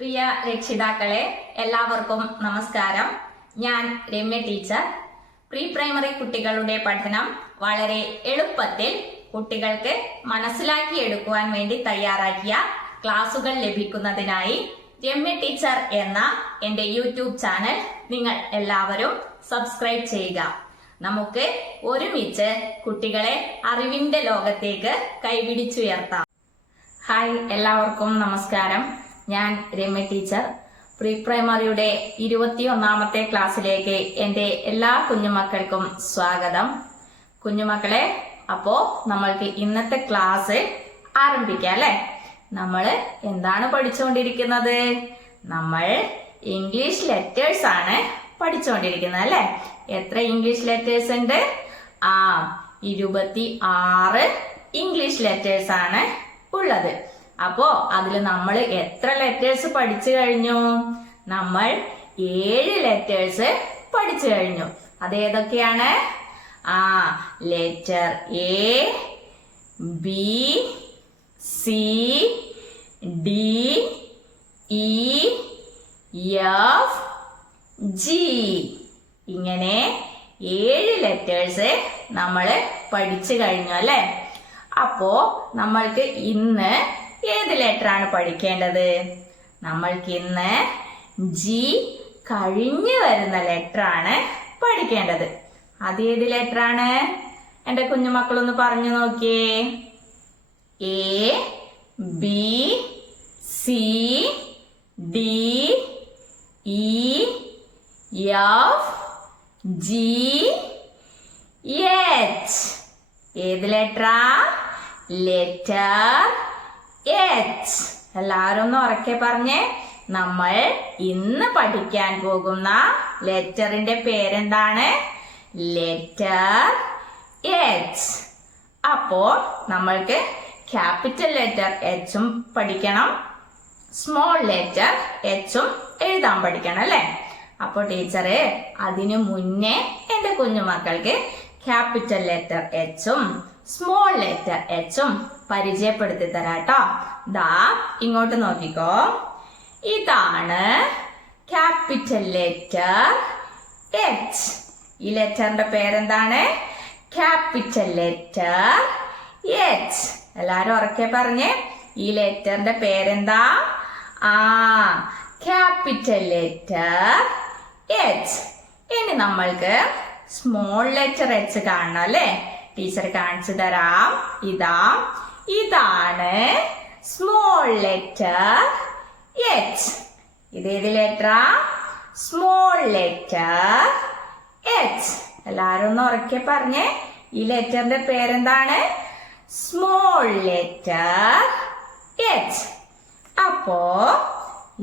പ്രിയ രക്ഷിതാക്കളെ, എല്ലാവർക്കും നമസ്കാരം. ഞാൻ രമ്യ ടീച്ചർ. പ്രീ പ്രൈമറി കുട്ടികളുടെ പഠനം വളരെ എളുപ്പത്തിൽ കുട്ടികൾക്ക് മനസ്സിലാക്കിയെടുക്കുവാൻ വേണ്ടി തയ്യാറാക്കിയ ക്ലാസുകൾ ലഭിക്കുന്നതിനായി രമ്യ ടീച്ചർ എന്ന എന്റെ യൂട്യൂബ് ചാനൽ നിങ്ങൾ എല്ലാവരും സബ്സ്ക്രൈബ് ചെയ്യുക. നമുക്ക് ഒരുമിച്ച് കുട്ടികളെ അറിവിന്റെ ലോകത്തേക്ക് കൈപിടിച്ചുയർത്താം. ഹായ്, എല്ലാവർക്കും നമസ്കാരം. ഞാൻ രമ്യ ടീച്ചർ. പ്രീ പ്രൈമറിയുടെ 21ാമത്തെ ക്ലാസ്സിലേക്ക് എൻ്റെ എല്ലാ കുഞ്ഞുമക്കൾക്കും സ്വാഗതം. കുഞ്ഞുമക്കളെ, അപ്പോ നമ്മൾക്ക് ഇന്നത്തെ ക്ലാസ് ആരംഭിക്കാം അല്ലെ? നമ്മൾ എന്താണ് പഠിച്ചുകൊണ്ടിരിക്കുന്നത്? നമ്മൾ ഇംഗ്ലീഷ് ലെറ്റേഴ്സ് ആണ് പഠിച്ചുകൊണ്ടിരിക്കുന്നത് അല്ലെ? എത്ര ഇംഗ്ലീഷ് ലെറ്റേഴ്സ് ഉണ്ട്? 26 ഇംഗ്ലീഷ് ലെറ്റേഴ്സ് ആണ് ഉള്ളത്. അപ്പോ അതിൽ നമ്മൾ എത്ര ലെറ്റേഴ്സ് പഠിച്ചു കഴിഞ്ഞു? നമ്മൾ 7 ലെറ്റേഴ്സ് പഠിച്ചു കഴിഞ്ഞു. അതേതൊക്കെയാണ്? Letter A, B, C, D, E, F, G. ഇങ്ങനെ 7 ലെറ്റേഴ്സ് നമ്മൾ പഠിച്ചു കഴിഞ്ഞു അല്ലെ? അപ്പോ നമ്മൾക്ക് ഇന്ന് ഏത് ലെറ്റർ ആണ് പഠിക്കേണ്ടത്? നമ്മൾക്ക് ഇന്ന് ജി കഴിഞ്ഞു വരുന്ന ലെറ്റർ ആണ് പഠിക്കേണ്ടത്. അത് ഏത് ലെറ്റർ ആണ്? എന്റെ കുഞ്ഞുമക്കളൊന്ന് പറഞ്ഞു നോക്കിയേ. A, B, C, D, E, F, G, H. ഏത് ലെറ്ററാ? Letter H. എല്ലാവരും ഒന്ന് ഉറക്കെ പറഞ്ഞേ. നമ്മൾ ഇന്ന് പഠിക്കാൻ പോകുന്ന ലെറ്ററിന്റെ പേരെന്താണ്? Letter H. അപ്പോൾ നമ്മൾക്ക് ക്യാപിറ്റൽ ലെറ്റർ എച്ചും പഠിക്കണം, സ്മോൾ ലെറ്റർ എച്ചും എഴുതാൻ പഠിക്കണം അല്ലെ? അപ്പോൾ ടീച്ചറെ അതിനു മുന്നേ എന്റെ കുഞ്ഞുമക്കൾക്ക് ക്യാപിറ്റൽ ലെറ്റർ എച്ചും സ്മോൾ ലെറ്റർ എച്ചും പരിചയപ്പെടുത്തി തരാട്ടോ. ദാ ഇങ്ങോട്ട് നോക്കിക്കോ. ഇതാണ് ക്യാപിറ്റൽ ലെറ്റർ എച്ച്. ഈ ലെറ്ററിന്റെ പേരെന്താണ്? Capital letter H. എല്ലാരും ഉറക്കെ പറഞ്ഞേ. ഈ ലെറ്ററിന്റെ പേരെന്താ? Capital letter H. ഇനി നമ്മൾക്ക് സ്മോൾ ലെറ്റർ എച്ച് കാണണം അല്ലെ? ടീച്ചർ കാണിച്ചു തരാം. ഇതാണ് സ്മോൾ ലെറ്റർ എച്ച്. ഇതേത് ലെറ്ററാ? Small letter H. എല്ലാരും ഒന്ന് ഉറക്കെ പറഞ്ഞേ. ഈ ലെറ്ററിന്റെ പേരെന്താണ്? Small letter H. അപ്പോ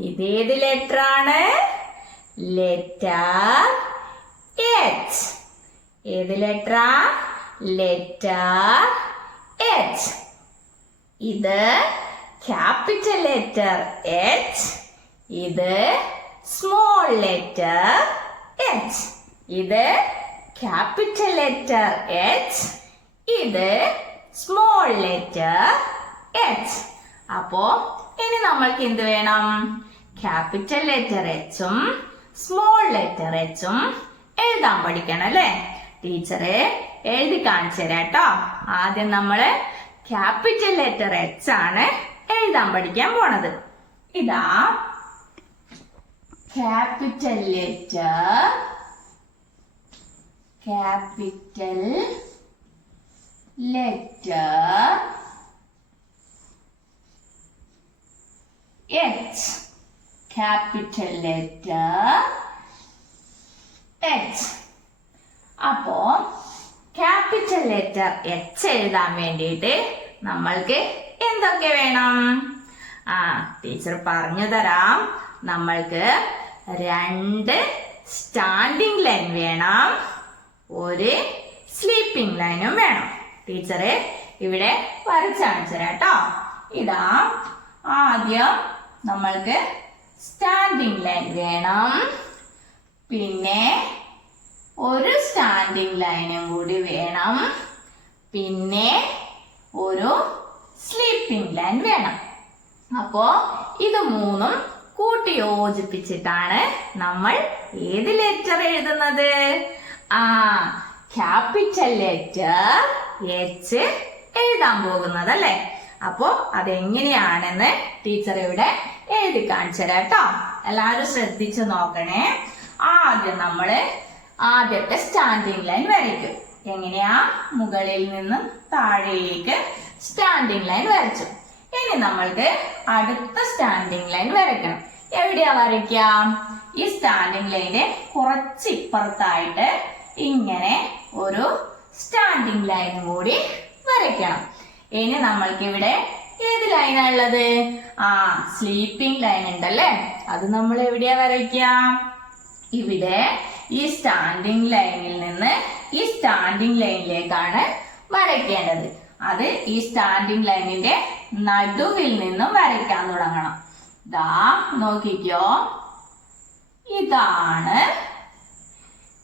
ഇതേത് ലെറ്റർ ആണ്? Letter H. ഏത് ലെറ്ററാ? Letter H. ഇത് ക്യാപിറ്റൽ ലെറ്റർ എച്ച്, ഇത് സ്മോൾ ലെറ്റർ എച്ച്. ഇത് ക്യാപിറ്റൽ ലെറ്റർ എച്ച്, ഇത് സ്മോൾ ലെറ്റർ എച്ച്. അപ്പോ ഇനി നമ്മൾക്ക് എന്ത് വേണം? ക്യാപിറ്റൽ ലെറ്റർ എച്ചും സ്മോൾ ലെറ്റർ എച്ചും എഴുതാൻ പഠിക്കണം അല്ലെ? ടീച്ചറെ എഴുതി കാണിച്ചു തരാം കേട്ടോ. ആദ്യം നമ്മള് ക്യാപിറ്റൽ ലെറ്റർ എച്ച് ആണ് എഴുതാൻ പഠിക്കാൻ പോണത്. ഇതാ capital letter H. Capital letter H. അപ്പോ ക്യാപിറ്റൽ ലെറ്റർ എച്ച് എഴുതാൻ വേണ്ടിയിട്ട് നമ്മൾക്ക് എന്തൊക്കെ വേണം? ടീച്ചർ പറഞ്ഞു തരാം. നമ്മൾക്ക് 2 സ്റ്റാൻഡിംഗ് ലൈൻ വേണം, 1 സ്ലീപ്പിംഗ് ലൈനും വേണം. ടീച്ചറെ ഇവിടെ വരച്ച് കാണിച്ചു തരാം കേട്ടോ. ഇതാ ആദ്യം നമ്മൾക്ക് സ്റ്റാൻഡിംഗ് ലൈൻ വേണം, പിന്നെ 1 സ്റ്റാൻഡിംഗ് ലൈനും കൂടി വേണം, പിന്നെ 1 സ്ലീപ്പിംഗ് ലൈൻ വേണം. അപ്പോ ഇത് മൂന്നും കൂട്ടി യോജിപ്പിച്ചിട്ടാണ് നമ്മൾ ഏത് ലെറ്റർ എഴുതുന്നത്? ക്യാപിറ്റൽ ലെറ്റർ എച്ച് എഴുതാൻ പോകുന്നത് അല്ലെ. അപ്പോ അതെങ്ങനെയാണെന്ന് ടീച്ചർ ഇവിടെ എഴുതി കാണിച്ചു തരാം കേട്ടോ. എല്ലാവരും ശ്രദ്ധിച്ചു നോക്കണേ. ആദ്യം നമ്മള് ആദ്യത്തെ സ്റ്റാൻഡിങ് ലൈൻ വരയ്ക്കും. എങ്ങനെയാ? മുകളിൽ നിന്നും താഴേക്ക് സ്റ്റാൻഡിങ് ലൈൻ വരച്ചു. ഇനി നമ്മൾക്ക് അടുത്ത സ്റ്റാൻഡിങ് ലൈൻ വരയ്ക്കണം. എവിടെയാ വരയ്ക്കാം? ഈ സ്റ്റാൻഡിങ് ലൈന് കുറച്ച് ഇപ്പുറത്തായിട്ട് ഇങ്ങനെ ഒരു സ്റ്റാൻഡിങ് ലൈൻ കൂടി വരയ്ക്കണം. ഇനി നമ്മൾക്ക് ഇവിടെ ഏത് ലൈനാ ഉള്ളത്? സ്ലീപ്പിംഗ് ലൈൻ ഉണ്ടല്ലേ. അത് നമ്മൾ എവിടെയാ വരയ്ക്കാം? ഇവിടെ ഈ സ്റ്റാൻഡിംഗ് ലൈനിൽ നിന്ന് ഈ സ്റ്റാൻഡിംഗ് ലൈനിലേക്കാണ് വരയ്ക്കേണ്ടത്. അത് ഈ സ്റ്റാൻഡിംഗ് ലൈനിന്റെ നടുവിൽ നിന്നും വരയ്ക്കാൻ തുടങ്ങണം. ദാ നോക്കിക്കോ, ഇതാണ്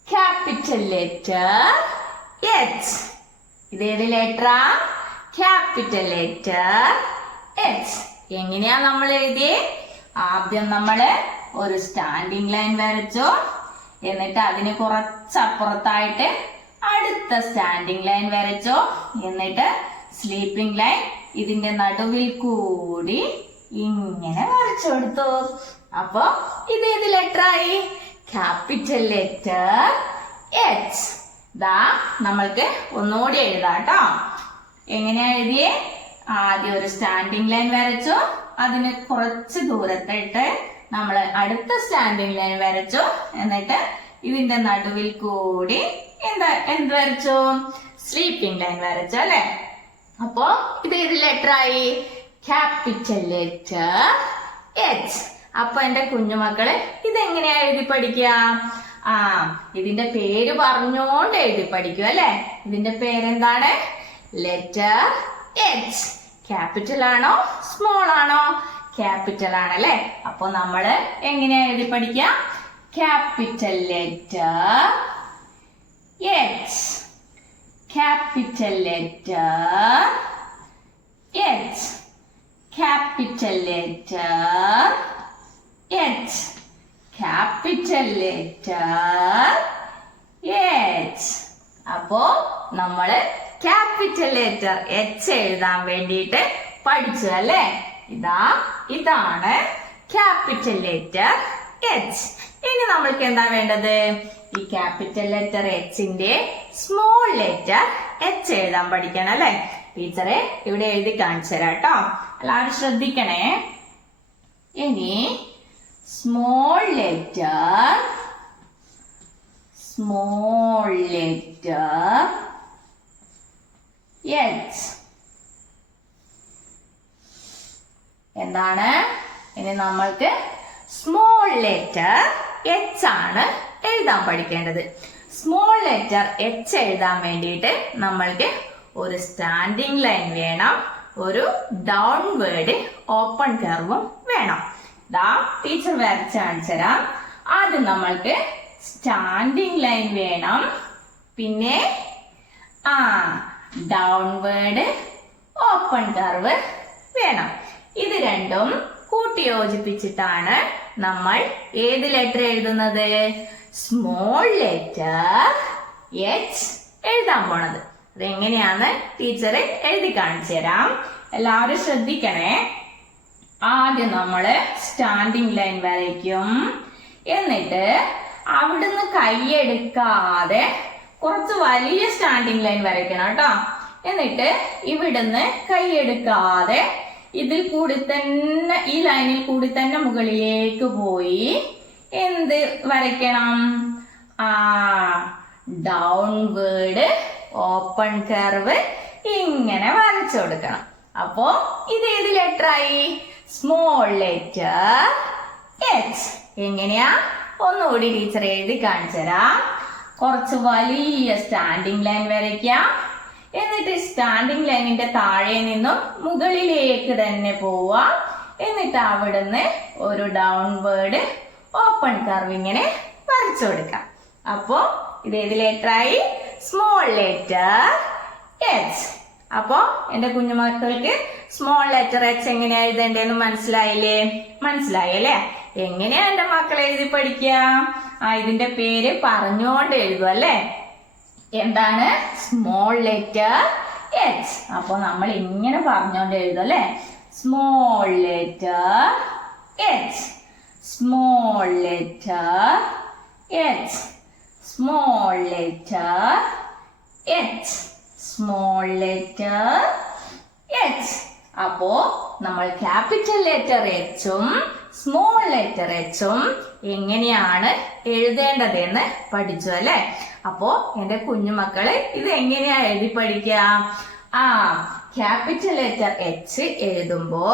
ക്യാപിറ്റൽ ലെറ്റർ എച്ച്. ഇതേത് ലെറ്ററാ? Capital letter H. എങ്ങനെയാ നമ്മൾ എഴുതി? ആദ്യം നമ്മള് ഒരു സ്റ്റാൻഡിംഗ് ലൈൻ വരച്ചു. എന്നിട്ട് അതിന് കുറച്ചപ്പുറത്തായിട്ട് അടുത്ത സ്റ്റാൻഡിംഗ് ലൈൻ വരച്ചു. എന്നിട്ട് സ്ലീപ്പിംഗ് ലൈൻ ഇതിന്റെ നടുവിൽ കൂടി ഇങ്ങനെ വരച്ചു കൊടുത്തു. അപ്പൊ ഇതേത് ലെറ്റർ ആയി? Capital letter H. ദാ നമ്മൾക്ക് ഒന്നുകൂടി എഴുതാം കേട്ടോ. എങ്ങനെയാ എഴുതിയേ? ആദ്യം ഒരു സ്റ്റാൻഡിംഗ് ലൈൻ വരച്ചു. അതിന് കുറച്ച് ദൂരത്തായിട്ട് നമ്മൾ അടുത്ത സ്റ്റാൻഡിംഗ് ലൈൻ വരച്ചു. എന്നിട്ട് ഇതിന്റെ നടുവിൽ കൂടി എന്ത് വരച്ചു? സ്ലീപ്പിംഗ് ലൈൻ വരച്ചു അല്ലെ. അപ്പോ ഇത് ഏത് ലെറ്റർ ആയി? Capital letter H. അപ്പൊ എന്റെ കുഞ്ഞുമക്കള് ഇതെങ്ങനെയാ എഴുതി പഠിക്കുക? ഇതിന്റെ പേര് പറഞ്ഞോണ്ട് എഴുതി പഠിക്കുക അല്ലെ. ഇതിന്റെ പേരെന്താണ്? Letter H. ക്യാപിറ്റൽ ആണോ സ്മോൾ ആണോ? ക്യാപിറ്റൽ ആണല്ലേ. അപ്പൊ നമ്മള് എങ്ങനെയാ എഴുതി പഠിക്കുക? Capital letter H. Capital letter H. Capital letter H. Capital letter H. അപ്പോ നമ്മള് ക്യാപിറ്റൽ ലെറ്റർ എച്ച് എഴുതാൻ വേണ്ടിയിട്ട് പഠിച്ചു അല്ലേ. ഇതാണ് ക്യാപിറ്റൽ ലെറ്റർ എച്ച്. ഇനി നമ്മൾക്ക് എന്താ വേണ്ടത്? ഈ ക്യാപിറ്റൽ ലെറ്റർ എച്ചിന്റെ സ്മോൾ ലെറ്റർ എച്ച് എഴുതാൻ പഠിക്കണം അല്ലെ. ടീച്ചറെ ഇവിടെ എഴുതി കാണിച്ചു തരാം കേട്ടോ. എല്ലാവരും ശ്രദ്ധിക്കണേ. ഇനി സ്മോൾ ലെറ്റർ എച്ച് എന്താണ്? ഇനി നമ്മൾക്ക് സ്മോൾ ലെറ്റർ എച്ച് ആണ് എഴുതാൻ പഠിക്കേണ്ടത്. സ്മോൾ ലെറ്റർ എച്ച് എഴുതാൻ വേണ്ടിയിട്ട് നമ്മൾക്ക് ഒരു സ്റ്റാൻഡിംഗ് ലൈൻ വേണം, ഒരു ഡൗൺവേർഡ് ഓപ്പൺ കർവും വേണം. ദാ ടീച്ചർ വരച്ച് കാണിച്ചുതരാം. ആദ്യം നമ്മൾക്ക് സ്റ്റാൻഡിംഗ് ലൈൻ വേണം, പിന്നെ ഡൗൺവേർഡ് ഓപ്പൺ കർവ് വേണം. ഇത് രണ്ടും കൂട്ടി യോജിപ്പിച്ചിട്ടാണ് നമ്മൾ ഏത് ലെറ്റർ എഴുതുന്നത്? സ്മോൾ ലെറ്റർ എച്ച് എഴുതാൻ പോണത്. അതെങ്ങനെയാന്ന് ടീച്ചർ എഴുതി കാണിച്ചു തരാം. എല്ലാവരും ശ്രദ്ധിക്കണേ. ആദ്യം നമ്മള് സ്റ്റാൻഡിംഗ് ലൈൻ വരയ്ക്കും. എന്നിട്ട് അവിടുന്ന് കൈയെടുക്കാതെ കുറച്ച് വലിയ സ്റ്റാൻഡിംഗ് ലൈൻ വരയ്ക്കണം കേട്ടോ. എന്നിട്ട് ഇവിടുന്ന് കൈയെടുക്കാതെ ഇതിൽ കൂടി തന്നെ, ഈ ലൈനിൽ കൂടി തന്നെ മുകളിലേക്ക് പോയി എന്ത് വരയ്ക്കണം? ഡൗൺവേർഡ് ഓപ്പൺ കർവ് ഇങ്ങനെ വരച്ചു കൊടുക്കണം. അപ്പോ ഇത് ഏത് ലെറ്റർ ആയി? Small letter H. എങ്ങനെയാ? ഒന്നുകൂടി ടീച്ചർ എഴുതി കാണിച്ചു തരാം. കുറച്ച് വലിയ സ്റ്റാൻഡിംഗ് ലൈൻ വരയ്ക്കാം. എന്നിട്ട് സ്റ്റാൻഡിംഗ് ലൈനിന്റെ താഴെ നിന്നും മുകളിലേക്ക് തന്നെ പോവാം. എന്നിട്ട് അവിടുന്ന് ഒരു ഡൗൺവേർഡ് ഓപ്പൺ കർവ് ഇങ്ങനെ വരച്ചു കൊടുക്കാം. അപ്പോ ഇത് ഏത് ലെറ്റർ ആയി? Small letter H. അപ്പോ എന്റെ കുഞ്ഞുമക്കൾക്ക് സ്മോൾ ലെറ്റർ എച്ച് എങ്ങനെയാ എഴുതേണ്ടതെന്ന് മനസ്സിലായില്ലേ? മനസ്സിലായല്ലേ? എങ്ങനെയാ എന്റെ മക്കൾ എഴുതി പഠിക്കുക? ഇതിന്റെ പേര് പറഞ്ഞുകൊണ്ട് എഴുതും അല്ലേ? എന്താണ്? Small letter H. അപ്പൊ നമ്മൾ ഇങ്ങനെ പറഞ്ഞുകൊണ്ട് എഴുതും അല്ലേ? Small letter H, small letter H, small letter H, small letter H. അപ്പോ നമ്മൾ ക്യാപിറ്റൽ ലെറ്റർ എച്ചും സ്മോൾ ലെറ്റർ എച്ചും എങ്ങനെയാണ് എഴുതേണ്ടതെന്ന് പഠിച്ചു അല്ലെ? അപ്പോ എന്റെ കുഞ്ഞുമക്കള് ഇത് എങ്ങനെയാ എഴുതി പഠിക്കുക? ക്യാപിറ്റൽ ലെറ്റർ എച്ച് എഴുതുമ്പോ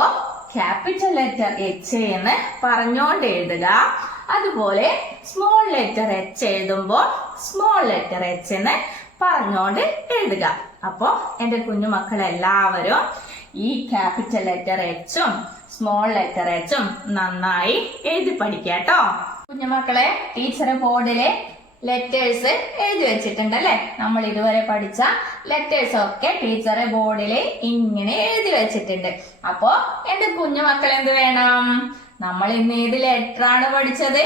ക്യാപിറ്റൽ ലെറ്റർ എച്ച് എന്ന് പറഞ്ഞോണ്ട് എഴുതുക. അതുപോലെ സ്മോൾ ലെറ്റർ എച്ച് എഴുതുമ്പോ സ്മോൾ ലെറ്റർ എച്ച് എന്ന് പറഞ്ഞോണ്ട് എഴുതുക. അപ്പോ എന്റെ കുഞ്ഞുമക്കൾ എല്ലാവരും ഈ ക്യാപിറ്റൽ ലെറ്റർ എച്ചും സ്മോൾ ലെറ്റർ എച്ചും നന്നായി എഴുതി പഠിക്കാട്ടോ. കുഞ്ഞുമക്കളെ, ടീച്ചർ ബോർഡിലെ ലെറ്റേഴ്സ് എഴുതി വെച്ചിട്ടുണ്ട് അല്ലെ? നമ്മൾ ഇതുവരെ പഠിച്ച ലെറ്റേഴ്സ് ഒക്കെ ടീച്ചറെ ബോർഡിൽ ഇങ്ങനെ എഴുതി വെച്ചിട്ടുണ്ട്. അപ്പോ എന്റെ കുഞ്ഞുമക്കൾ എന്ത് വേണം? നമ്മൾ ഇന്ന് ഏത് ലെറ്റർ ആണ് പഠിച്ചത്?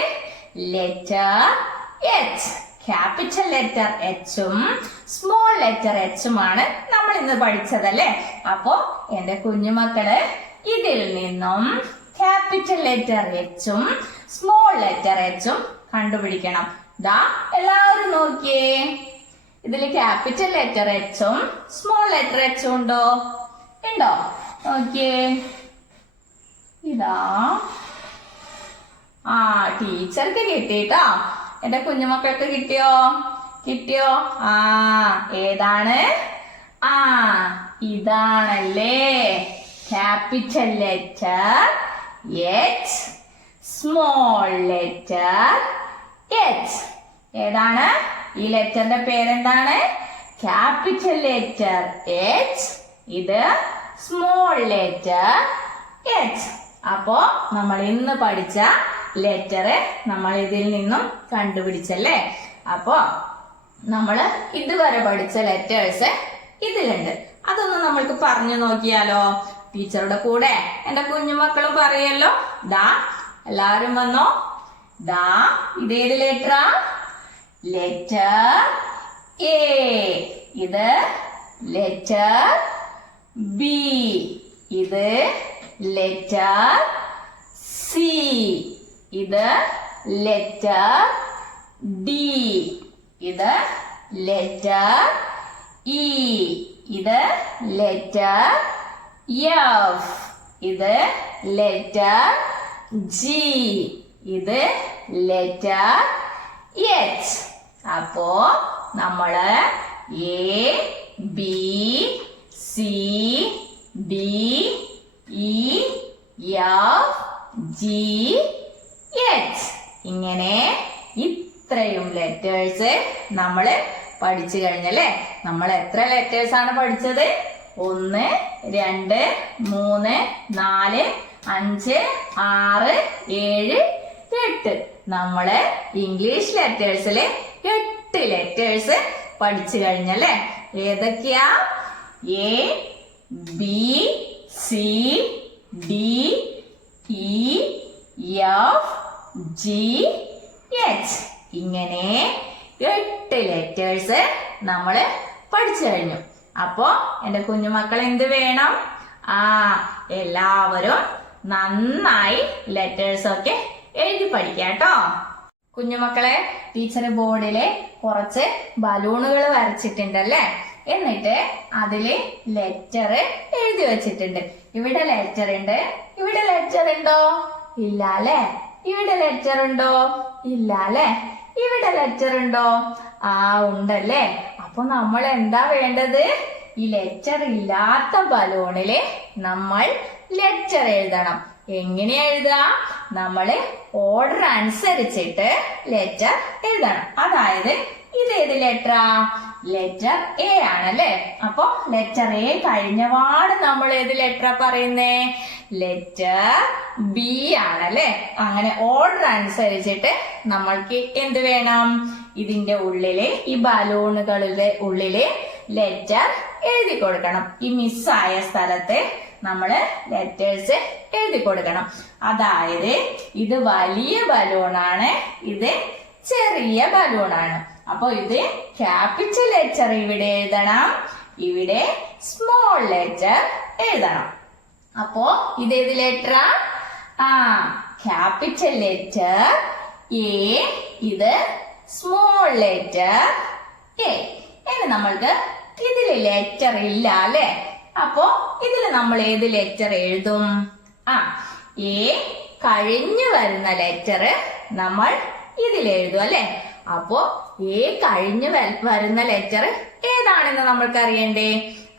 Letter H. ക്യാപിറ്റൽ ലെറ്റർ എച്ചും സ്മോൾ ലെറ്റർ എച്ചുമാണ് നമ്മൾ ഇന്ന് പഠിച്ചതല്ലേ? അപ്പോ എന്റെ കുഞ്ഞുമക്കള് ഇതിൽ നിന്നും ക്യാപിറ്റൽ ലെറ്റർ എച്ചും സ്മോൾ ലെറ്റർ എച്ചും കണ്ടുപിടിക്കണം. എല്ലാവരും നോക്കിയേ, ഇതിൽ ക്യാപിറ്റൽ ലെറ്റർ എച്ചും സ്മോൾ ലെറ്റർ എച്ചും ഉണ്ടോ? ഉണ്ടോ? നോക്കിയേ, ഇതാ. ടീച്ചർക്ക് കിട്ടിട്ടോ. എന്റെ കുഞ്ഞുമക്കൾക്ക് കിട്ടിയോ? കിട്ടിയോ? ഏതാണ്? ഇതാണല്ലേ capital letter H, small letter H. ഏതാണ് ഈ ലെറ്ററിന്റെ പേരെന്താണ്? Capital letter H. ഇത് സ്മോൾ ലെറ്റർ എച്ച്. അപ്പോ നമ്മൾ ഇന്ന് പഠിച്ച ലെറ്റർ നമ്മൾ ഇതിൽ നിന്നും കണ്ടുപിടിച്ചല്ലേ? അപ്പോ നമ്മള് ഇതുവരെ പഠിച്ച ലെറ്റേഴ്സ് ഇതിലുണ്ട്. അതൊന്ന് നമ്മൾക്ക് പറഞ്ഞു നോക്കിയാലോ? ടീച്ചറുടെ കൂടെ എന്റെ കുഞ്ഞുമക്കളും പറയല്ലോ. എല്ലാവരും വന്നോ. ഇതേത് ലെറ്ററാ? Letter A. ഇത് ലെറ്റർ ബി. ഇത് ലെറ്റർ സി. ഇത് ലെറ്റർ ഡി. ഇത് ലെറ്റർ ഇ. ഇത് ലെറ്റർ എഫ്. ഇത് ലെറ്റർ ജി. ഇത് ലെറ്റർ എച്ച്. അപ്പോ നമ്മള് A, B, C, D, E, F, G, H. ഇങ്ങനെ ഇത്രയും ലെറ്റേഴ്സ് നമ്മള് പഠിച്ചു കഴിഞ്ഞല്ലേ? നമ്മൾ എത്ര ലെറ്റേഴ്സ് ആണ് പഠിച്ചത്? 1, 2, 3, 4, 5, 6, 7, 8. നമ്മള് ഇംഗ്ലീഷ് ലെറ്റേഴ്സില് 8 ലെറ്റേഴ്സ് പഠിച്ചു കഴിഞ്ഞല്ലേ? ഏതൊക്കെയാ? A, B, C, D, E, F, G, H. ഇങ്ങനെ 8 ലെറ്റേഴ്സ് നമ്മള് പഠിച്ചു കഴിഞ്ഞു. അപ്പോ എന്റെ കുഞ്ഞുമക്കൾ എന്ത് വേണം? എല്ലാവരും നന്നായി ലെറ്റേഴ്സ് ഒക്കെ എഴുതി പഠിക്കാട്ടോ. കുഞ്ഞുമക്കളെ, ടീച്ചർ ബോർഡില് കുറച്ച് ബലൂണുകൾ വരച്ചിട്ടുണ്ടല്ലേ? എന്നിട്ട് അതില് ലെറ്റർ എഴുതി വെച്ചിട്ടുണ്ട്. ഇവിടെ ലെറ്റർ ഉണ്ട്. ഇവിടെ ലെറ്റർ ഉണ്ടോ? ഇല്ല അല്ലെ? ഇവിടെ ലെറ്റർ ഉണ്ടോ? ഇല്ല അല്ലെ? ഇവിടെ ലെറ്റർ ഉണ്ടോ? ഉണ്ടല്ലേ? അപ്പൊ നമ്മൾ എന്താ വേണ്ടത്? ഈ ലെറ്റർ ഇല്ലാത്ത ബലൂണില് നമ്മൾ ലെറ്റർ എഴുതണം. എങ്ങനെയാ എഴുതുക? നമ്മള് ഓർഡർ അനുസരിച്ചിട്ട് ലെറ്റർ എഴുതണം. അതായത് ഇതേത് ലെറ്ററാ? ലെറ്റർ എ ആണല്ലേ? അപ്പൊ ലെറ്റർ എ കഴിഞ്ഞപാട് നമ്മൾ ഏത് ലെറ്ററാ പറയുന്നേ? ലെറ്റർ ബി ആണല്ലേ? അങ്ങനെ ഓർഡർ അനുസരിച്ചിട്ട് നമ്മൾക്ക് എന്ത് വേണം? ഇതിന്റെ ഉള്ളില്, ഈ ബലൂണുകളുടെ ഉള്ളില് ലെറ്റർ എഴുതി കൊടുക്കണം. ഈ മിസ്സായ സ്ഥലത്ത് നമ്മള് ലെറ്റേഴ്സ് എഴുതി കൊടുക്കണം. അതായത് ഇത് വലിയ ബലൂണാണ്, ഇത് ചെറിയ ബലൂണാണ്. അപ്പൊ ഇത് ക്യാപിറ്റൽ ലെറ്റർ ഇവിടെ എഴുതണം, ഇവിടെ സ്മോൾ ലെറ്റർ എഴുതണം. അപ്പോ ഇതേത് ലെറ്ററാ? ക്യാപിറ്റൽ ലെറ്റർ എ, ഇത് സ്മോൾ ലെറ്റർ എ. ഇനി നമ്മൾക്ക് ഇതില് ലെറ്റർ ഇല്ല അല്ലെ? അപ്പോ ഇതില് നമ്മൾ ഏത് ലെറ്റർ എഴുതും? എ കഴിഞ്ഞു വരുന്ന ലെറ്റർ നമ്മൾ ഇതിൽ എഴുതും അല്ലെ? അപ്പോ എ കഴിഞ്ഞു വരുന്ന ലെറ്റർ ഏതാണെന്ന് നമ്മൾക്ക്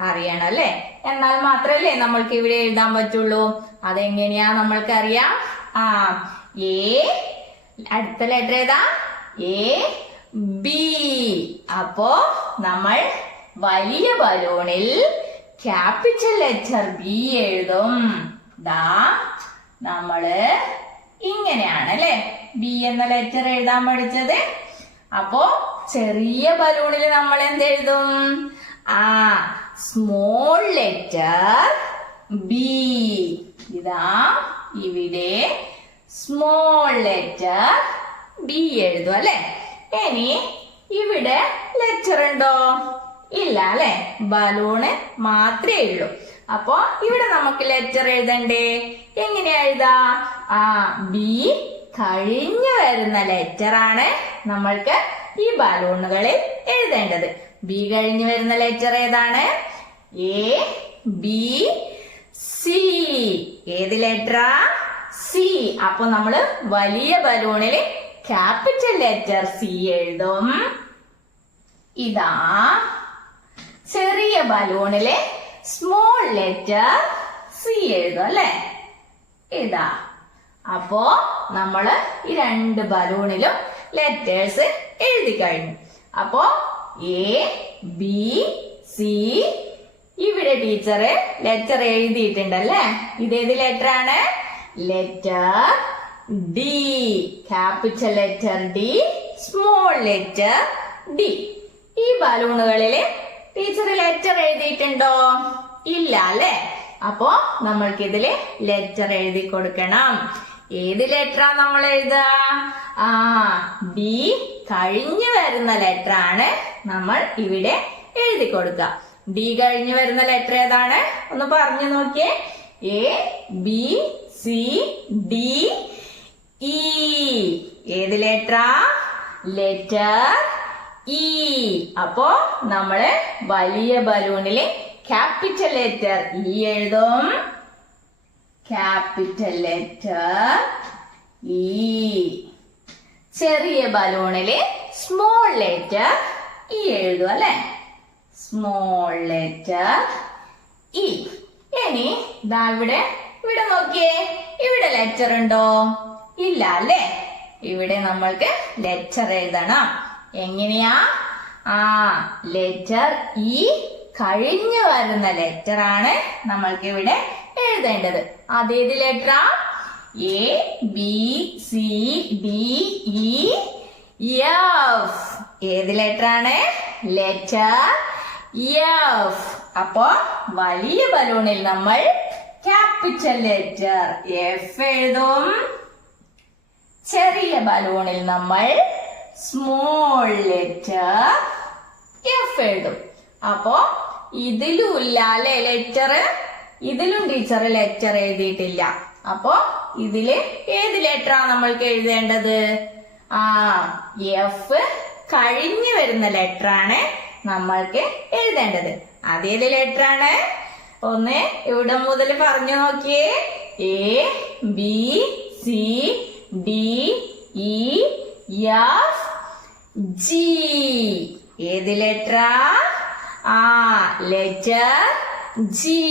അറിയണം അല്ലെ? എന്നാൽ മാത്രല്ലേ നമ്മൾക്ക് ഇവിടെ എഴുതാൻ പറ്റുള്ളൂ. അതെങ്ങനെയാ നമ്മൾക്കറിയാം? എ അടുത്ത ലെറ്റർ ഏതാ? A B. അപ്പോ നമ്മൾ വലിയ ബലൂണിൽ ക്യാപിറ്റൽ ലെറ്റർ ബി എഴുതും. നമ്മള് ഇങ്ങനെയാണ് അല്ലെ ബി എന്ന ലെറ്റർ എഴുതാൻ പഠിച്ചത്. അപ്പോ ചെറിയ ബലൂണിൽ നമ്മൾ എന്തെഴുതും? Small letter B. ഇതാ ഇവിടെ സ്മോൾ ലെറ്റർ ബി എഴുതും അല്ലെ? ഇനി ഇവിടെ ലെറ്റർ ഉണ്ടോ? ഇല്ല അല്ലെ? ബലൂണ് മാത്രമേ ഉള്ളൂ. അപ്പൊ ഇവിടെ നമുക്ക് ലെറ്റർ എഴുതണ്ടേ? എങ്ങനെയാ എഴുതാ? ബി കഴിഞ്ഞു വരുന്ന ലെറ്റർ ആണ് നമ്മൾക്ക് ഈ ബലൂണുകളിൽ എഴുതേണ്ടത്. ബി കഴിഞ്ഞു വരുന്ന ലെറ്റർ ഏതാണ്? A B C. ഏത് ലെറ്ററാ? സി. അപ്പൊ നമ്മള് വലിയ ബലൂണില് ക്യാപിറ്റൽ ലെറ്റർ സി എഴുതും. ഇതാ ചെറിയ ബലൂണിലെ സ്മോൾ ലെറ്റർ സി എഴുതും അല്ലെ? ഇതാ. അപ്പോ നമ്മള് ഈ രണ്ട് ബലൂണിലും ലെറ്റേഴ്സ് എഴുതി കഴിഞ്ഞു. അപ്പോ എ ബി സി. ഇവിടെ ടീച്ചർ ലെറ്റർ എഴുതിയിട്ടുണ്ടല്ലേ? ഇതേത് ലെറ്റർ ആണ്? Letter D. Capital letter D, small letter D. ഈ ബലൂണുകളില് ടീച്ചർ ലെറ്റർ എഴുതിയിട്ടുണ്ടോ? ഇല്ല അല്ലെ? അപ്പോ നമ്മൾക്ക് ഇതില് ലെറ്റർ എഴുതി കൊടുക്കണം. ഏത് ലെറ്ററാ നമ്മൾ എഴുതുക? ഡി കഴിഞ്ഞു വരുന്ന ലെറ്റർ ആണ് നമ്മൾ ഇവിടെ എഴുതി കൊടുക്കുക. ഡി കഴിഞ്ഞു വരുന്ന ലെറ്റർ ഏതാണ്? ഒന്ന് പറഞ്ഞു നോക്കിയേ. A B C D E. ഏത് ലെറ്ററാ? Letter E. അപ്പോ നമ്മള് വലിയ ബലൂണില് ക്യാപിറ്റൽ ലെറ്റർ ഇ എഴുതും. Capital letter E. ചെറിയ ബലൂണില് സ്മോൾ ലെറ്റർ ഇ എഴുതും അല്ലെ? Small letter E. ഇനി ദാ ഇവിടെ നോക്കിയേ. ഇവിടെ ലെറ്റർ ഉണ്ടോ? ഇല്ല അല്ലെ? ഇവിടെ നമ്മൾക്ക് ലെറ്റർ എഴുതണം. എങ്ങനെയാ? ലെറ്റർ ഇ കഴിഞ്ഞു വരുന്ന ലെറ്റർ ആണ് നമ്മൾക്ക് ഇവിടെ എഴുതേണ്ടത്. അതേത് ലെറ്ററാ? A B C D E F. ഏത് ലെറ്റർ ആണ്? Letter F. അപ്പോ വലിയ ബലൂണിൽ നമ്മൾ ക്യാപിറ്റൽ ലെറ്റർ എഫ് എഴുതും. ചെറിയ ബലൂണിൽ നമ്മൾ സ്മോൾ ലെറ്റർ എഫ് എഴുതും. അപ്പോ ഇതിലും ഇല്ല അല്ലെ ലെറ്റർ? ഇതിലും ടീച്ചർ ലെറ്റർ എഴുതിയിട്ടില്ല. അപ്പോ ഇതില് ഏത് ലെറ്ററാ നമ്മൾക്ക് എഴുതേണ്ടത്? എഫ് കഴിഞ്ഞു വരുന്ന ലെറ്റർ ആണ് നമ്മൾക്ക് എഴുതേണ്ടത്. അതേത് ലെറ്റർ ആണ്? ഒന്ന് ഇവിടെ മുതൽ പറഞ്ഞു നോക്കിയേ. A B C D E F G. ഏത് ലെറ്ററാ? Letter G.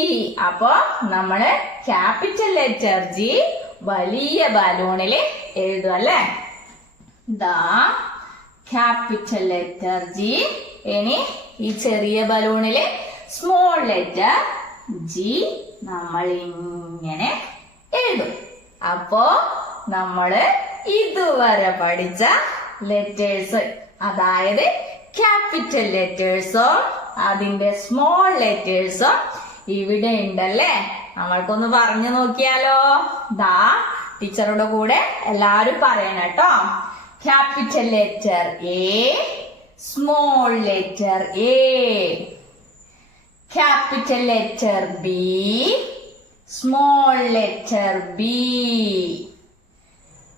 അപ്പൊ നമ്മള് ക്യാപിറ്റൽ ലെറ്റർ ജി വലിയ ബലൂണില് എഴുതും അല്ലെ? Capital letter G. ഇനി ഈ ചെറിയ ബലൂണില് സ്മോൾ ലെറ്റർ ജി നമ്മൾ ഇങ്ങനെ എഴുതും. അപ്പോ നമ്മള് ഇതുവരെ പഠിച്ച ലെറ്റേഴ്സ്, അതായത് ക്യാപിറ്റൽ ലെറ്റേഴ്സും അതിന്റെ സ്മോൾ ലെറ്റേഴ്സും ഇവിടെ ഉണ്ടല്ലേ. നമ്മൾക്കൊന്ന് പറഞ്ഞു നോക്കിയാലോ. ദാ ടീച്ചറുടെ കൂടെ എല്ലാരും പറയണം കേട്ടോ. Capital letter A, small letter A. Capital letter B, small letter B.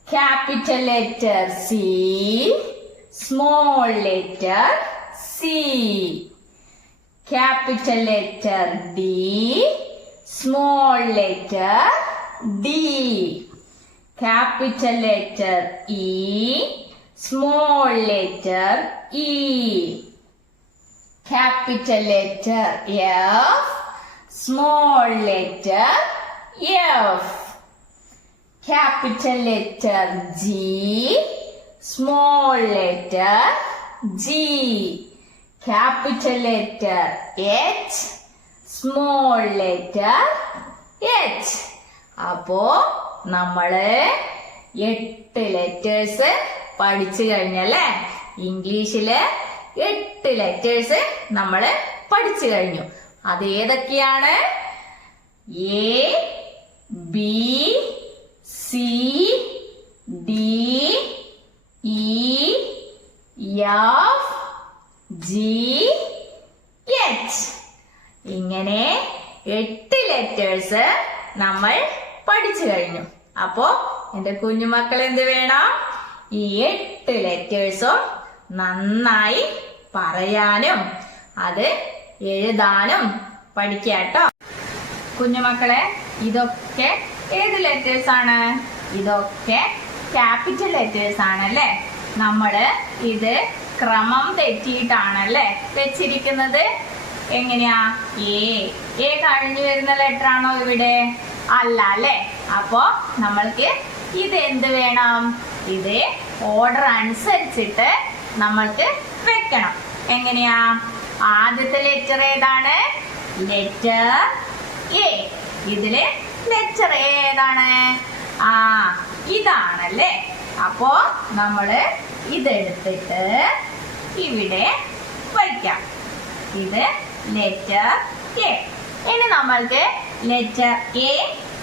Capital letter C, small letter C. Capital letter D, small letter D. Capital letter E, small letter E. Capital letter F, small letter F. Capital letter G, small letter G. Capital letter H, small letter H. അപ്പോ നമ്മള് 8 letters പഠിച്ചു കഴിഞ്ഞല്ലേ. ഇംഗ്ലീഷില് 8 letters നമ്മള് പഠിച്ചു കഴിഞ്ഞു. അത് ഏതൊക്കെയാണ്? A, B, C, D, E, F, G, H. ഇങ്ങനെ 8 ലെറ്റേഴ്സ് നമ്മൾ പഠിച്ചു കഴിഞ്ഞു. അപ്പോ എന്റെ കുഞ്ഞുമക്കൾ എന്ത് വേണം? ഈ 8 ലെറ്റേഴ്സും നന്നായി പറയാനും അത് എഴുതാനും പഠിക്കാട്ടോ. കുഞ്ഞുമക്കളെ, ഇതൊക്കെ ഏത് ലെറ്റേഴ്സ് ആണ്? ഇതൊക്കെ ക്യാപിറ്റൽ ലെറ്റേഴ്സ് ആണല്ലേ. നമ്മള് ഇത് ക്രമം തെറ്റിയിട്ടാണല്ലേ വെച്ചിരിക്കുന്നത്. എങ്ങനെയാ? എ കഴിഞ്ഞു വരുന്ന ലെറ്റർ ആണോ ഇവിടെ? അല്ല അല്ലേ. അപ്പോ നമ്മൾക്ക് ഇത് എന്ത് വേണം? ഇത് ഓർഡർ അനുസരിച്ചിട്ട് നമ്മൾക്ക് വെക്കണം. എങ്ങനെയാ? ആദ്യത്തെ ലെറ്റർ ഏതാണ്? Letter A. ഇതില് ലെറ്റർ ഏതാണ്? ഇതാണല്ലേ. അപ്പോ നമ്മള് ഇതെടുത്തിട്ട് ഇവിടെ വയ്ക്കാം. ഇത് ലെറ്റർ എ. ഇനി നമ്മൾക്ക് ലെറ്റർ എ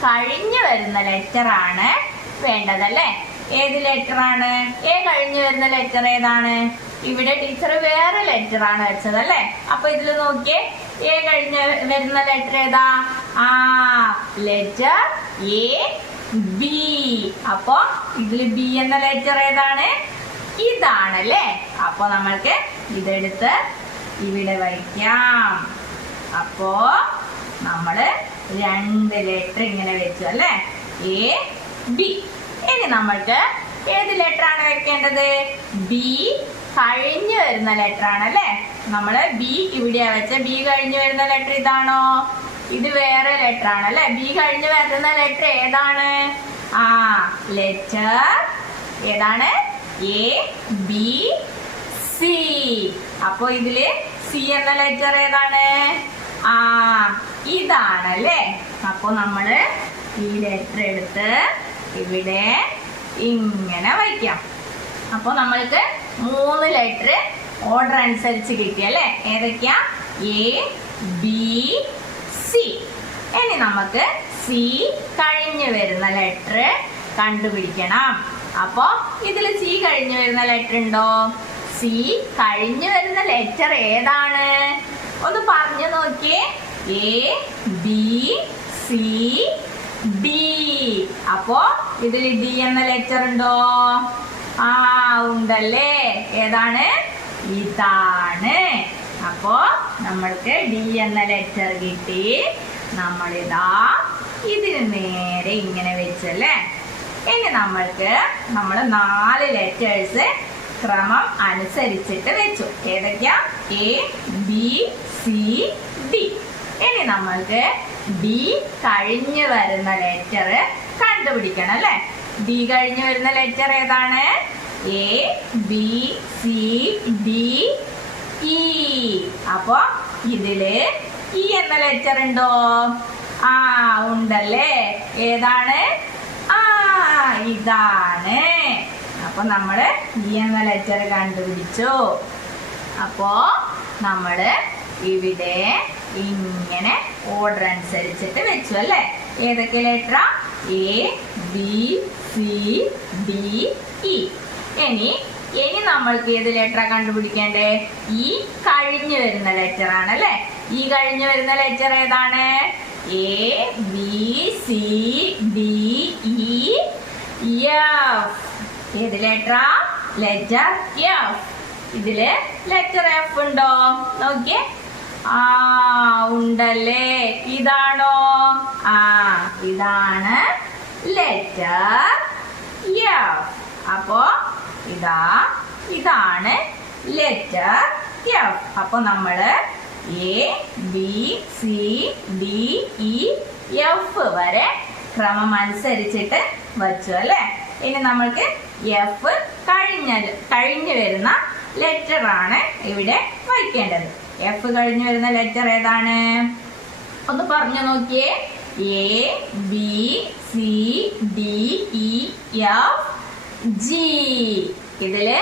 കഴിഞ്ഞു വരുന്ന ലെറ്റർ ആണ് വേണ്ടതല്ലേ. ഏത് ലെറ്റർ ആണ്? എ കഴിഞ്ഞു വരുന്ന ലെറ്റർ ഏതാണ്? ഇവിടെ ടീച്ചർ വേറെ ലെറ്റർ ആണ് വെച്ചതല്ലേ. അപ്പൊ ഇതില് നോക്കിയേ, എ കഴിഞ്ഞു വരുന്ന ലെറ്റർ ഏതാ? Letter A, B. അപ്പൊ ഇതില് ബി എന്ന ലെറ്റർ ഏതാണ്? ഇതാണല്ലേ. അപ്പൊ നമ്മൾക്ക് ഇതെടുത്ത് ഇവിടെ വയ്ക്കാം. അപ്പോ നമ്മള് 2 ലെറ്റർ ഇങ്ങനെ വെച്ചു അല്ലേ. A, B. ഇനി നമ്മൾക്ക് ഏത് ലെറ്റർ ആണ് വെക്കേണ്ടത്? ബി കഴിഞ്ഞു വരുന്ന ലെറ്റർ ആണല്ലേ. നമ്മള് ബി ഇവിടെയാ വെച്ച. ബി കഴിഞ്ഞു വരുന്ന ലെറ്റർ ഇതാണോ? ഇത് വേറെ ലെറ്റർ ആണല്ലേ. ബി കഴിഞ്ഞു വരുന്ന ലെറ്റർ ഏതാണ്? ലെറ്റർ ഏതാണ്? A, B, C. അപ്പൊ ഇതില് സി എന്ന ലെറ്റർ ഏതാണ്? ഇതാണല്ലേ. അപ്പൊ നമ്മള് ഈ ലെറ്റർ എടുത്ത് ഇവിടെ ഇങ്ങനെ വയ്ക്കാം. അപ്പൊ നമ്മൾക്ക് 3 ലെറ്റർ ഓർഡർ അനുസരിച്ച് കിട്ടിയല്ലേ. ഏതൊക്കെയാ? A, B, C. ഇനി നമുക്ക് സി കഴിഞ്ഞു വരുന്ന ലെറ്റർ കണ്ടുപിടിക്കണം. അപ്പൊ ഇതിൽ സി കഴിഞ്ഞു വരുന്ന ലെറ്റർ ഉണ്ടോ? സി കഴിഞ്ഞു വരുന്ന ലെറ്റർ ഏതാണ്? ഒന്ന് പറഞ്ഞു നോക്കിയേ. A, B, C, D. അപ്പോ ഇതിൽ ഡി എന്ന ലെറ്റർ ഉണ്ടോ? ഉണ്ടല്ലേ. ഏതാണ്? ഇതാണ്. അപ്പോ നമ്മൾക്ക് ഡി എന്ന ലെറ്റർ കിട്ടി. നമ്മളിതാ ഇതിന് നേരെ ഇങ്ങനെ വെച്ചല്ലേ. ഇനി നമ്മൾ 4 ലെറ്റേഴ്സ് ക്രമം അനുസരിച്ചിട്ട് വെച്ചു. ഏതൊക്കെയാ? A, B, C, D. ഇനി നമ്മൾക്ക് ഡി കഴിഞ്ഞു വരുന്ന ലെറ്റർ കണ്ടുപിടിക്കണം അല്ലെ. ഡി കഴിഞ്ഞു വരുന്ന ലെറ്റർ ഏതാണ്? A, B, C, D, E. അപ്പൊ ഇതില് ഇ എന്ന ലെറ്റർ ഉണ്ടോ? ഉണ്ടല്ലേ. ഏതാണ്? ഇതാണ്. അപ്പൊ നമ്മള് ഇ എന്ന ലെറ്റർ കണ്ടുപിടിച്ചു. അപ്പോ നമ്മള് ഇവിടെ ഇങ്ങനെ ഓർഡർ അനുസരിച്ചിട്ട് വെച്ചു അല്ലേ? ഏതൊക്കെ letter? A, B, C, D, E. ഇനി നമ്മൾക്ക് ഏത് ലെറ്റർ കണ്ടുപിടിക്കേണ്ടേ? ഈ കഴിഞ്ഞു വരുന്ന ലെറ്റർ ആണ് അല്ലേ? ഈ കഴിഞ്ഞു വരുന്ന ലെറ്റർ ഏതാണ്? A, B, C, D, E, F. ഏത് ലെറ്റർ? Letter F. ഇതില് ലെറ്റർ എഫ് ഉണ്ടോ? നോക്കിയേ. ഉണ്ടല്ലേ. ഇതാണോ? ഇതാണ് ലെറ്റർ എഫ്. അപ്പോ ഇതാണ് ലെറ്റർ എഫ്. അപ്പൊ നമ്മള് A, B, C, D, E, F വരെ ക്രമം അനുസരിച്ചിട്ട് വച്ചു അല്ലെ? ഇനി നമ്മൾക്ക് എഫ് കഴിഞ്ഞു വരുന്ന ലെറ്റർ ആണ് ഇവിടെ വയ്ക്കേണ്ടത്. എഫ് കഴിഞ്ഞു വരുന്ന ലെറ്റർ ഏതാണ്? ഒന്ന് പറഞ്ഞു നോക്കിയേ. A, B, C, D, E, F, G. ഇതില്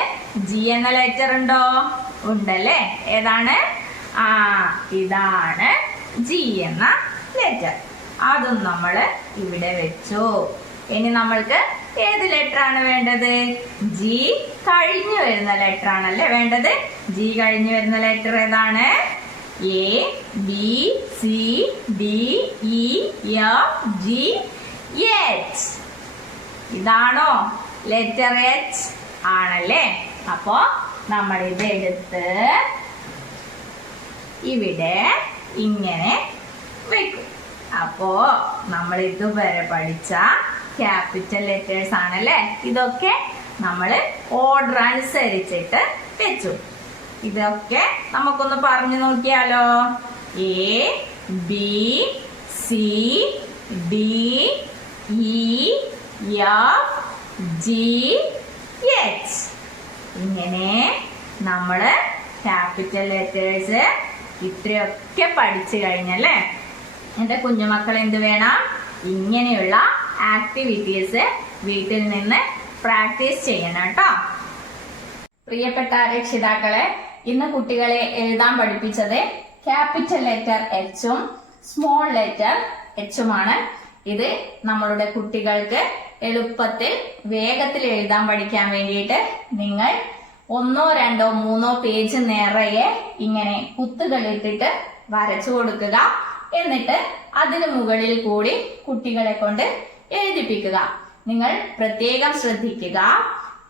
ജി എന്ന ലെറ്റർ ഉണ്ടോ? ഉണ്ടല്ലേ. ഏതാണ്? ഇതാണ് ജി എന്ന ലെറ്റർ. അതും നമ്മള് ഇവിടെ വെച്ചു. ഇനി നമ്മൾക്ക് ഏത് ലെറ്റർ ആണ് വേണ്ടത്? ജി കഴിഞ്ഞു വരുന്ന ലെറ്റർ ആണല്ലേ വേണ്ടത്. ജി കഴിഞ്ഞു വരുന്ന ലെറ്റർ ഏതാണ്? A, B, C, D, E, F, G, H. ഇതാണോ ലെറ്റർ എച്ച്? ആണല്ലേ. അപ്പോ നമ്മൾ ഇത് എടുത്ത് ഇവിടെ ഇങ്ങനെ വെക്കും. അപ്പോ നമ്മൾ ഇതുവരെ പഠിച്ച ക്യാപിറ്റൽ ലെറ്റേഴ്സ് ആണല്ലേ. ഇതൊക്കെ നമ്മൾ ഓർഡർ അനുസരിച്ചിട്ട് വെച്ചു. ഇതൊക്കെ നമുക്കൊന്ന് പറഞ്ഞു നോക്കിയാലോ. A, B, C, D, E, F, G, H. ഇങ്ങനെ നമ്മള് ക്യാപിറ്റൽ ലെറ്റേഴ്സ് ഇത്രയൊക്കെ പഠിച്ചു കഴിഞ്ഞല്ലേ. എന്റെ കുഞ്ഞുമക്കൾ എന്ത് വേണം? ഇങ്ങനെയുള്ള ആക്ടിവിറ്റീസ് വീട്ടിൽ നിന്ന് പ്രാക്ടീസ് ചെയ്യണം കേട്ടോ. പ്രിയപ്പെട്ട രക്ഷിതാക്കളെ, ഇന്ന് കുട്ടികളെ എഴുതാൻ പഠിപ്പിച്ചത് ക്യാപിറ്റൽ ലെറ്റർ എച്ചും സ്മോൾ ലെറ്റർ എച്ചുമാണ്. ഇത് നമ്മളുടെ കുട്ടികൾക്ക് എളുപ്പത്തിൽ വേഗത്തിൽ എഴുതാൻ പഠിക്കാൻ വേണ്ടിയിട്ട് നിങ്ങൾ 1, 2, 3 പേജ് നിറയെ ഇങ്ങനെ കുത്തുകൾ ഇട്ടിട്ട് വരച്ചു കൊടുക്കുക. എന്നിട്ട് അതിന് മുകളിൽ കൂടി കുട്ടികളെ കൊണ്ട് എഴുതിപ്പിക്കുക. നിങ്ങൾ പ്രത്യേകം ശ്രദ്ധിക്കുക.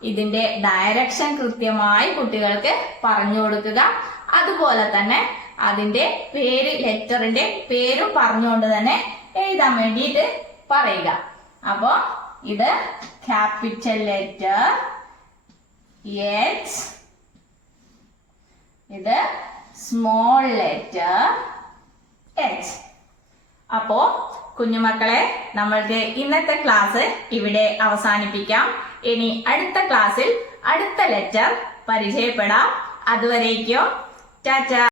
ഇതിന്റെ ഡയറക്ഷൻ കൃത്യമായി കുട്ടികൾക്ക് പറഞ്ഞു കൊടുക്കുക. അതുപോലെ തന്നെ അതിന്റെ പേര്, ലെറ്ററിന്റെ പേരും പറഞ്ഞുകൊണ്ട് തന്നെ എഴുതാൻ വേണ്ടിയിട്ട് പറയുക. അപ്പോ ഇത് ക്യാപിറ്റൽ ലെറ്റർ എച്ച്, ഇത് സ്മോൾ ലെറ്റർ എച്ച്. അപ്പോ കുഞ്ഞുമക്കളെ, നമ്മൾക്ക് ഇന്നത്തെ ക്ലാസ് ഇവിടെ അവസാനിപ്പിക്കാം. ഇനി അടുത്ത ക്ലാസ്സിൽ അടുത്ത ലെറ്റർ പരിചയപ്പെടാം. അതുവരേക്കും ടാറ്റ.